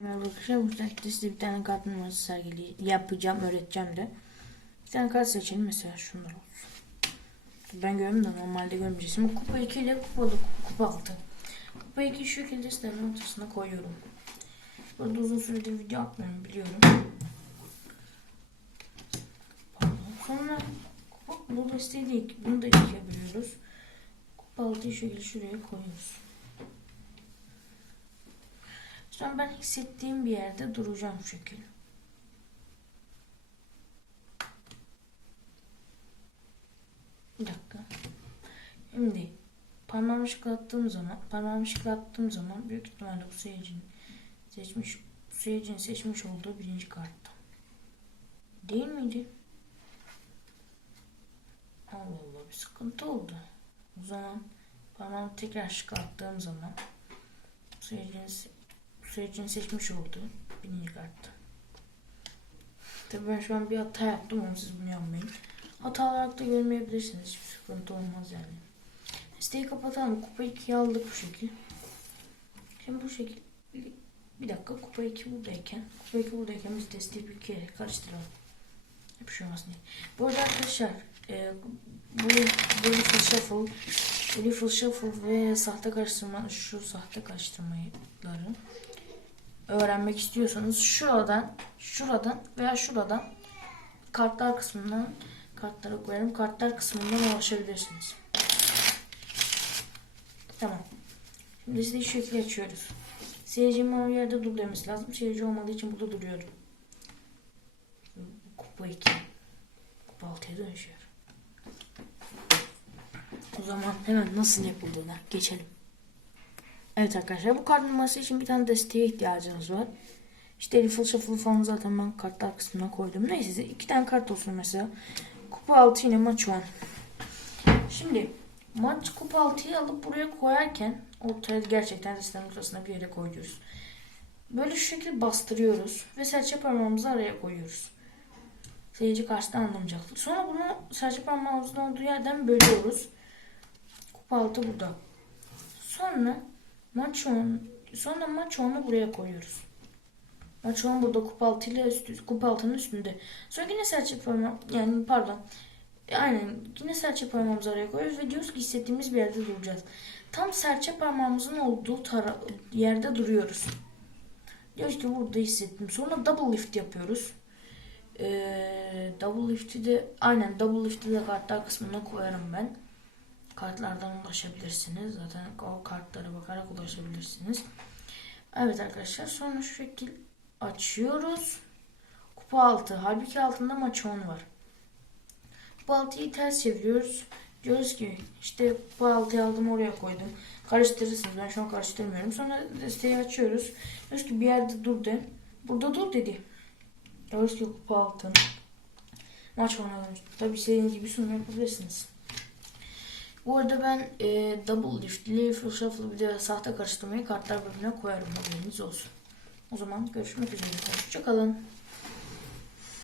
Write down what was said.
Merhaba arkadaşlar. Bu sefer size bir tane kart numarası sergili yapacağım, öğreteceğim de. Bir tane kart seçelim mesela şunlar olsun. Ben görmüyorum da normalde görmeyeceğiz. Ama kupa 2 ile kupalı, kupa 6. Kupa 2 şu şekilde sitenin ortasına koyuyorum. Burada uzun süredir video atmıyorum biliyorum. Pardon. Sonra kupa, bu desteği değil. Bunu da ikiye bölüyoruz. Kupa 6'yı şöyle şuraya koyuyoruz. Sonra ben hissettiğim bir yerde duracağım şekilde. Bir dakika. Şimdi parmağımı şıklattığım zaman, parmağımı şıklattığım zaman büyük ihtimalle bu seyircinin seçmiş, bu seyircinin seçmiş olduğu birinci karttı. Değil miydi? Allah Allah bir sıkıntı oldu. O zaman parmağımı tekrar şıklattığım zaman seyircinin sürecini seçmiş oldu. Birinci kartta. Tabii ben şu an bir hata yaptım ama siz bunu yapmayın. Hata olarak da görmeyebilirsiniz. Hiçbir sıkıntı olmaz yani. Siteyi kapatalım. Kupa 2'yi aldık bu şekil. Şimdi bu şekil bir dakika kupa 2 buradayken kupa 2 buradayken biz desteği bir kere karıştıralım. Hep şey olmasın. Bu arada arkadaşlar e, bu Riffle Shuffle Riffle Shuffle ve sahte karıştırma şu sahte karıştırmaları öğrenmek istiyorsanız şuradan, şuradan veya şuradan kartlar kısmından kartlara koyarım. Kartlar kısmından ulaşabilirsiniz. Tamam. Şimdi size şu şekilde açıyoruz. Seyircimin o yerde dur demesi lazım. Seyirci olmadığı için burada duruyorum. Kupa 2. Kupa 6'ya dönüşüyor. O zaman hemen nasıl yapıldığına geçelim. Evet arkadaşlar bu kart numarası için bir tane desteğe ihtiyacınız var. İşte Riffle Shuffle falan zaten ben kartlar kısmına koydum. Neyse iki tane kart olsun mesela. Kupa 6 yine maç 10. Şimdi maç kupa 6'yı alıp buraya koyarken ortaya gerçekten desteğin ortasına bir yere koyuyoruz. Böyle şu şekilde bastırıyoruz ve serçe parmağımızı araya koyuyoruz. Seyirci karşıdan anlamayacaktır. Sonra bunu serçe parmağımızın olduğu yerden bölüyoruz. Kupa 6 burada. Sonra Maç 10. Sonra maç 10'u buraya koyuyoruz. Maç 10 burada kupa altı ile üstü, kupa altının üstünde. Sonra yine serçe parmağım yani pardon. Aynen yine serçe parmağımızı araya koyuyoruz ve diyoruz ki hissettiğimiz bir yerde duracağız. Tam serçe parmağımızın olduğu tara yerde duruyoruz. Diyoruz ki burada hissettim. Sonra double lift yapıyoruz. Ee, double lift'i de aynen double lift'i de kartlar kısmına koyarım ben kartlardan ulaşabilirsiniz. Zaten o kartlara bakarak ulaşabilirsiniz. Evet arkadaşlar sonra şu şekil açıyoruz. Kupa altı. Halbuki altında maç 10 var. Kupa altıyı ters çeviriyoruz. Diyoruz ki işte kupa altıyı aldım oraya koydum. Karıştırırsınız. Ben şu an karıştırmıyorum. Sonra desteği açıyoruz. Diyoruz ki bir yerde dur de. Burada dur dedi. Diyoruz ki kupa altın. Maç 10'a dönüştü. Tabi istediğiniz gibi sunum yapabilirsiniz. Bu arada ben e, double liftli, full shuffle bir de sahte karıştırmayı kartlar bölümüne koyarım haberiniz olsun. O zaman görüşmek üzere. Hoşçakalın.